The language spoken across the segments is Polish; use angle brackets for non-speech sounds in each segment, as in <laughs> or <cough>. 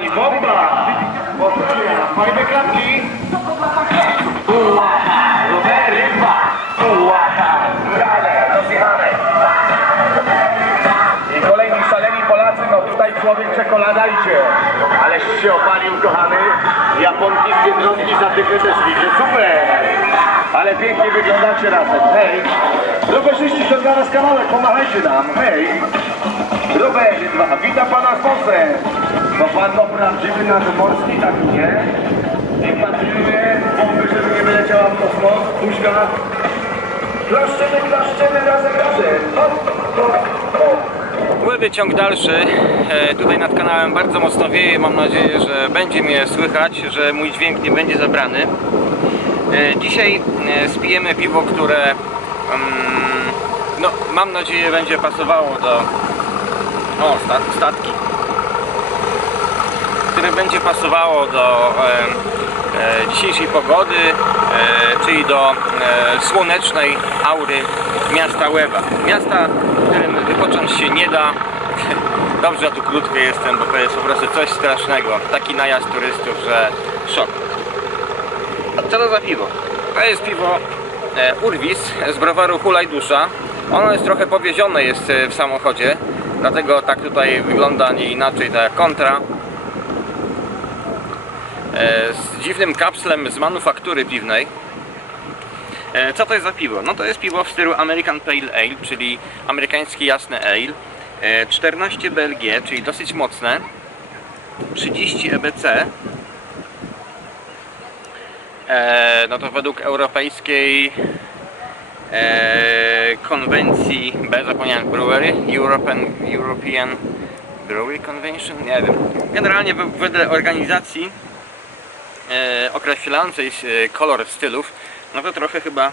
I bomba! Powtórzenia, fajne klatki. Ułacha, rowery, dwa. Ułacha, grane, rozjechane. I kolejni szaleni Polacy, no tutaj człowiek czekolada idzie. Ależ się opalił, kochany. Japonki z Biedronki za tychę też widzę, super. Ale pięknie wyglądacie razem, hej. Rowerzyści, to dla nas kawałek, pomachajcie nam, hej. Rowery dwa, witam pana Fosę. To pan to prawdziwy nasz morski, tak nie? Niech pan pilnuje bomby, żeby nie wyleciała w kosmos. Puśka. Klaszczemy, klaszczemy, razem, razem. Hop, hop, hop. Ciąg dalszy. E, Tutaj nad kanałem bardzo mocno wieje. Mam nadzieję, że będzie mnie słychać, że mój dźwięk nie będzie zabrany. E, Dzisiaj e, spijemy piwo, które mm, no, mam nadzieję będzie pasowało do o, sta- statki które będzie pasowało do e, dzisiejszej pogody, e, czyli do e, słonecznej aury miasta Łeba. Miasta, w którym wypocząć się nie da. <laughs> Dobrze, ja tu krótko jestem, bo to jest po prostu coś strasznego. Taki najazd turystów, że szok. A co to za piwo? To jest piwo e, Urwis z browaru Hulaj Dusza. Ono jest trochę powiezione jest e, w samochodzie, dlatego tak tutaj wygląda nie inaczej, jak kontra. E, z dziwnym kapslem z manufaktury piwnej. E, Co to jest za piwo? No to jest piwo w stylu American Pale Ale, czyli amerykański jasny ale. E, 14 BLG, czyli dosyć mocne. 30 EBC. E, No to według europejskiej e, konwencji B, zapomniałem, brewery, European, European Brewery Convention, nie wiem. Generalnie we- wedle organizacji e, określającej kolor stylów, no to trochę chyba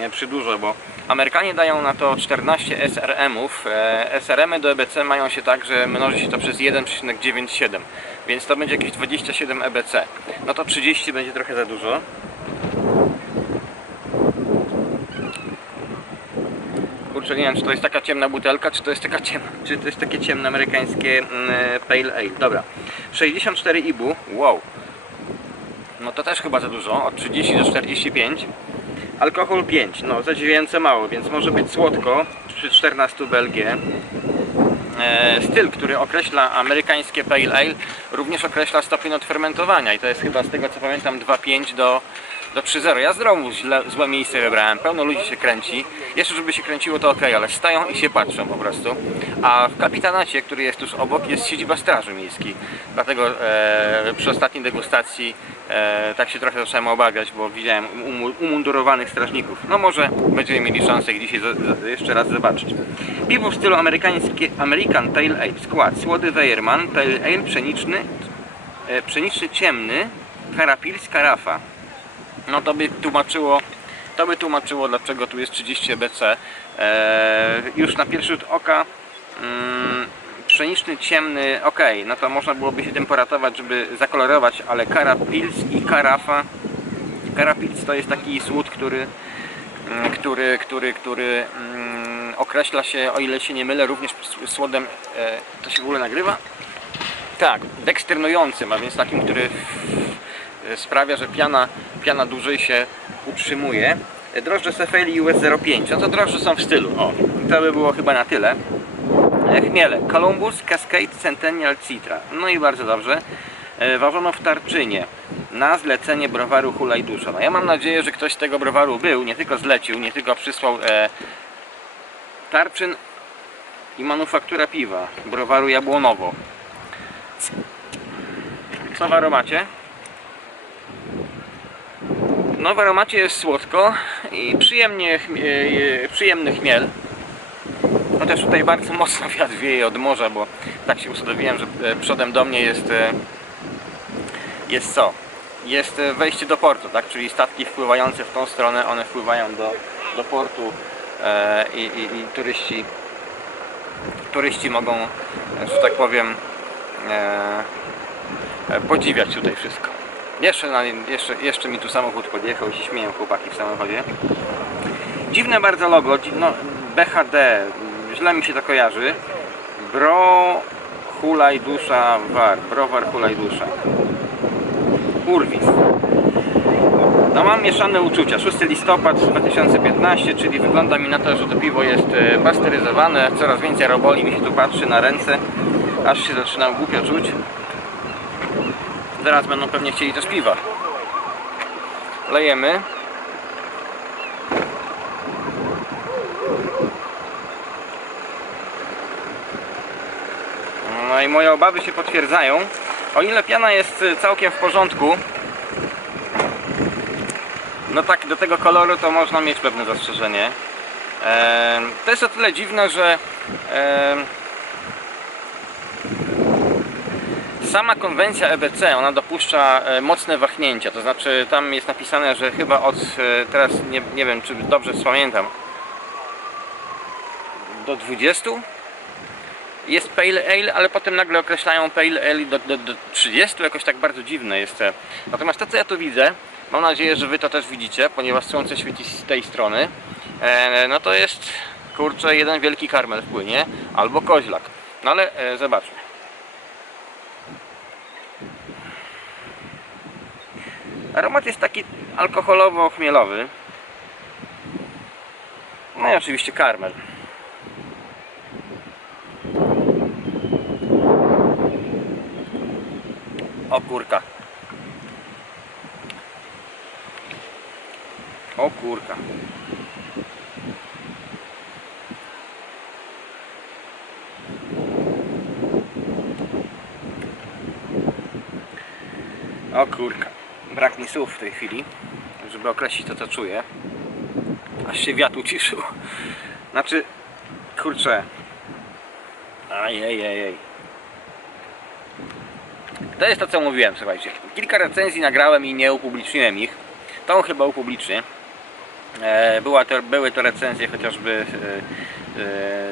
e, przydużo, bo Amerykanie dają na to 14 SRM-ów. E, SRM-y do EBC mają się tak, że mnoży się to przez 1,97, więc to będzie jakieś 27 EBC. No to 30 będzie trochę za dużo. Kurczę, nie wiem, czy to jest taka ciemna butelka, czy to jest taka ciemna, czy to jest takie ciemne amerykańskie mm, Pale Ale. Dobra. 64 IBU, wow. No to też chyba za dużo, od 30 do 45. Alkohol 5, no zadziwiająco mało, więc może być słodko przy 14 BLG. E, styl, który określa amerykańskie Pale Ale, również określa stopień odfermentowania i to jest chyba z tego co pamiętam 2,5 do, do 3,0. Ja znowu źle, złe miejsce wybrałem, pełno ludzi się kręci. Jeszcze żeby się kręciło to ok, ale stają i się patrzą po prostu. A w kapitanacie, który jest tuż obok, jest siedziba Straży Miejskiej. Dlatego e, przy ostatniej degustacji e, tak się trochę zacząłem obawiać, bo widziałem umu- umundurowanych strażników. No może będziemy mieli szansę ich dzisiaj jeszcze raz zobaczyć. Piwo w stylu amerykańskie American Pale Ale. Skład słody Weyerman, Pale Ale pszeniczny, e, pszeniczny ciemny, karapils, karafa. No to by tłumaczyło, to by tłumaczyło dlaczego tu jest 30 EBC. E, już na pierwszy rzut oka mm, pszeniczny ciemny, ok, no to można byłoby się tym poratować, żeby zakolorować, ale karapils i karafa. Karapils to jest taki słód, który, mm, który, który, który mm, określa się, o ile się nie mylę, również słodem, e, to się w ogóle nagrywa? Tak, deksternującym, a więc takim, który sprawia, że piana, piana dłużej się utrzymuje. E, Drożdże Cefeli US 05, no to drożdże są w stylu. O, to by było chyba na tyle. E, Chmiele, Columbus, Cascade, Centennial, Citra. No i bardzo dobrze. E, Ważono w Tarczynie na zlecenie browaru Hulaj Dusza. No ja mam nadzieję, że ktoś tego browaru był, nie tylko zlecił, nie tylko przysłał e, Tarczyn i manufaktura piwa browaru Jabłonowo. Co w aromacie? No w aromacie jest słodko i przyjemnie, chmie- e, przyjemny chmiel. Chociaż tutaj bardzo <laughs> mocno wiatr wieje od morza, bo tak się usadowiłem, że e, przodem do mnie jest e, jest co? Jest e, wejście do portu, tak? Czyli statki wpływające w tą stronę, one wpływają do, do portu e, i, i, i turyści turyści mogą, e, że tak powiem, e, e, podziwiać tutaj wszystko. Jeszcze, na, jeszcze, jeszcze mi tu samochód podjechał i się śmieją chłopaki w samochodzie. Dziwne bardzo logo, no, BHD, źle mi się to kojarzy. Bro Hulaj Dusza War, browar Hulaj Dusza. Urwis. No mam mieszane uczucia. 6 listopad 2015, czyli wygląda mi na to, że to piwo jest e, pasteryzowane. Coraz więcej roboli mi się tu patrzy na ręce, aż się zaczynam głupio czuć. Zaraz będą pewnie chcieli też piwa. Lejemy. No i moje obawy się potwierdzają. O ile piana jest y, całkiem w porządku, no tak do tego koloru to można mieć pewne zastrzeżenie. Em, To jest o tyle dziwne, że em, sama konwencja EBC, ona dopuszcza e, mocne wahnięcia, to znaczy tam jest napisane, że chyba od, e, teraz nie, nie wiem czy dobrze pamiętam, do 20 jest Pale Ale, ale potem nagle określają Pale Ale do, do, do 30, jakoś tak bardzo dziwne jest. to. Natomiast to co ja tu widzę, mam nadzieję, że Wy to też widzicie, ponieważ słońce świeci z tej strony, e, no to jest, kurczę, jeden wielki karmel wpłynie, albo koźlak. No ale e, zobaczmy. Aromat jest taki alkoholowo-chmielowy. No i oczywiście karmel. O kurka. O kurka. Brak mi słów w tej chwili, żeby określić to co czuję. Aż się wiatr uciszył. Znaczy, kurczę. Ajej, ej, to jest to, co mówiłem, słuchajcie. Kilka recenzji nagrałem i nie upubliczniłem ich. Tą chyba upublicznię. E, była to, były to recenzje chociażby e,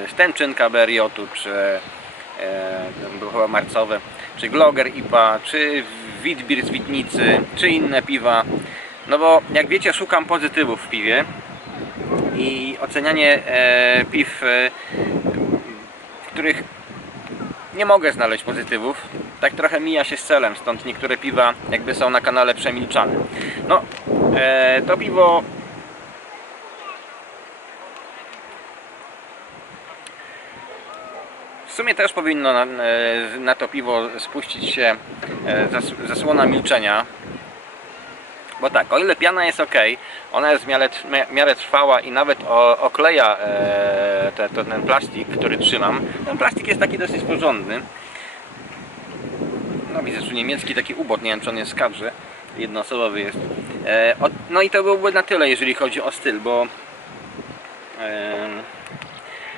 e, Stęczynka Beriotu, czy były chyba marcowe, czy Gloger IPA, czy Witbier z Witnicy, czy inne piwa. No bo jak wiecie, szukam pozytywów w piwie i ocenianie e, piw, e, w których nie mogę znaleźć pozytywów. Tak trochę mija się z celem, stąd niektóre piwa jakby są na kanale przemilczane. No, e, to piwo w sumie też powinno na, e, na to piwo spuścić się e, zas, zasłona milczenia. Bo tak, o ile piana jest ok, ona jest w miarę, miarę trwała i nawet okleja e, te, to, ten plastik, który trzymam. Ten plastik jest taki dosyć porządny. No widzę, że niemiecki taki ubot, nie wiem czy on jest kadrze. Jednoosobowy jest. No i to byłoby na tyle, jeżeli chodzi o styl, bo e,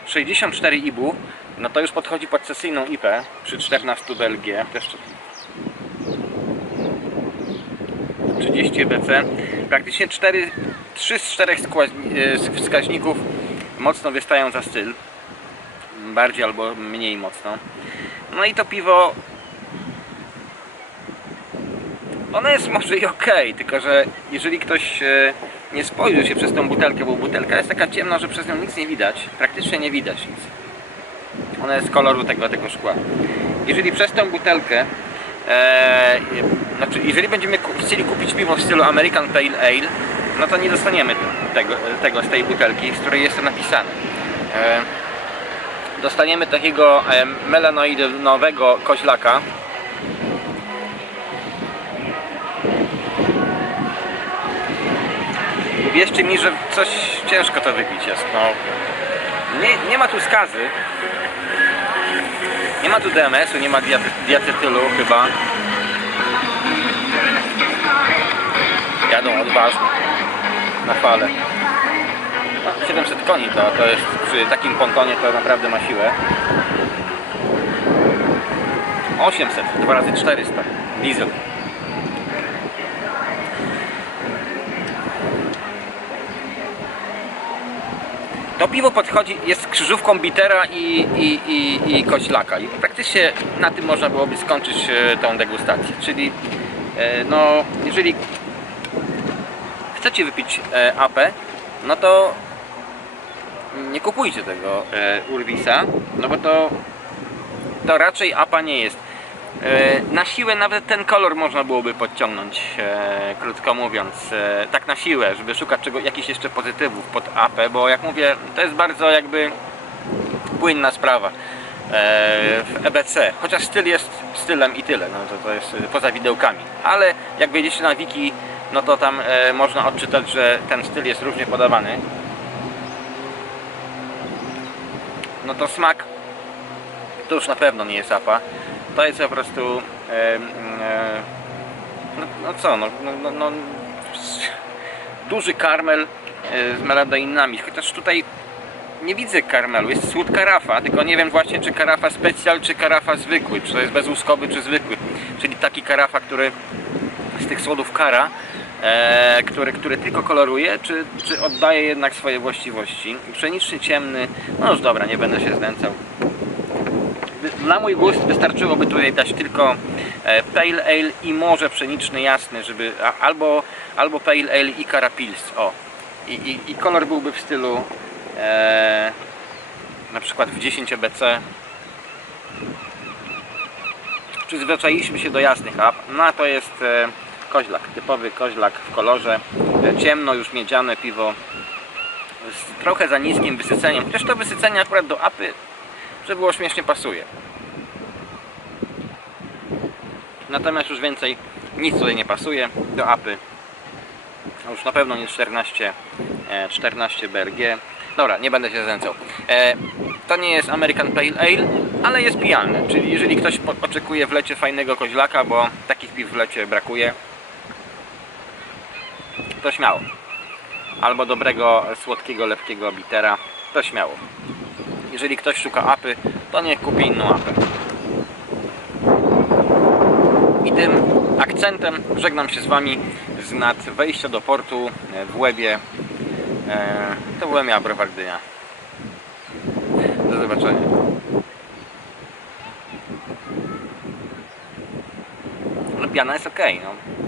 64 IBU, no to już podchodzi pod sesyjną IP przy 14 BLG. Też 30 BC. Praktycznie 4, 3 z 4 wskaźników mocno wystają za styl. Bardziej albo mniej mocno. No i to piwo ono jest może i ok, tylko że jeżeli ktoś e, nie spojrzy się przez tą butelkę, bo butelka jest taka ciemna, że przez nią nic nie widać, praktycznie nie widać nic. Ona jest koloru tego, tego szkła. Jeżeli przez tą butelkę e, znaczy, jeżeli będziemy chcieli kupić piwo w stylu American Pale Ale, no to nie dostaniemy tego, tego z tej butelki, z której jest to napisane. E, dostaniemy takiego e, melanoidowego koźlaka. Wierzcie mi, że coś ciężko to wypić jest. No, nie, nie ma tu skazy. Nie ma tu DMS-u, nie ma diace- diacetylu chyba. Jadą odważnie na falę. No, 700 koni to, to jest przy takim pontonie to naprawdę ma siłę. 800, 2 razy 400 diesel. To piwo podchodzi, jest krzyżówką bitera i, i, i, i koźlaka i praktycznie na tym można byłoby skończyć e, tą degustację. Czyli e, no, jeżeli chcecie wypić e, AP, no to nie kupujcie tego Urwisa, no bo to to raczej APA nie jest. E, Na siłę nawet ten kolor można byłoby podciągnąć, e, krótko mówiąc, e, tak na siłę, żeby szukać czego, jakichś jeszcze pozytywów pod AP, bo jak mówię, to jest bardzo jakby płynna sprawa w EBC, chociaż styl jest stylem i tyle, no to, to jest poza widełkami, ale jak wejdziecie na wiki, no to tam można odczytać, że ten styl jest różnie podawany. No to smak to już na pewno nie jest APA. To jest po prostu e, e, no, no co, no, no, no, no duży karmel e, z meladeinami, chociaż tutaj nie widzę karmelu, jest słód karafa, tylko nie wiem właśnie czy karafa specjal, czy karafa zwykły, czy to jest bezłuskowy, czy zwykły, czyli taki karafa, który z tych słodów kara, e, który, który tylko koloruje, czy, czy oddaje jednak swoje właściwości. Pszeniczny ciemny, no już dobra, nie będę się znęcał. Na mój gust wystarczyłoby tutaj dać tylko e, Pale Ale i może pszeniczny jasny, żeby albo, albo Pale Ale i Kara Pils, o. I, i, I kolor byłby w stylu e, na przykład w 10 EBC. Przyzwyczailiśmy się do jasnych a to jest e, koźlak, typowy koźlak w kolorze, e, ciemno już miedziane piwo z trochę za niskim wysyceniem, chociaż to wysycenie akurat do apy, że było śmiesznie pasuje. Natomiast już więcej nic tutaj nie pasuje do apy. A Już na pewno nie 14, e, 14 BRG. Dobra, nie będę się znęcał. E, to nie jest American Pale Ale, ale jest pijalny. Czyli jeżeli ktoś oczekuje w lecie fajnego koźlaka, bo takich piw w lecie brakuje, to śmiało. Albo dobrego, słodkiego, lepkiego bitera, to śmiało. Jeżeli ktoś szuka apy, to niech kupi inną apę. I tym akcentem żegnam się z Wami z nad wejścia do portu e, w Łebie. E, To byłem ja, Browar. Do zobaczenia. Piana jest ok, no.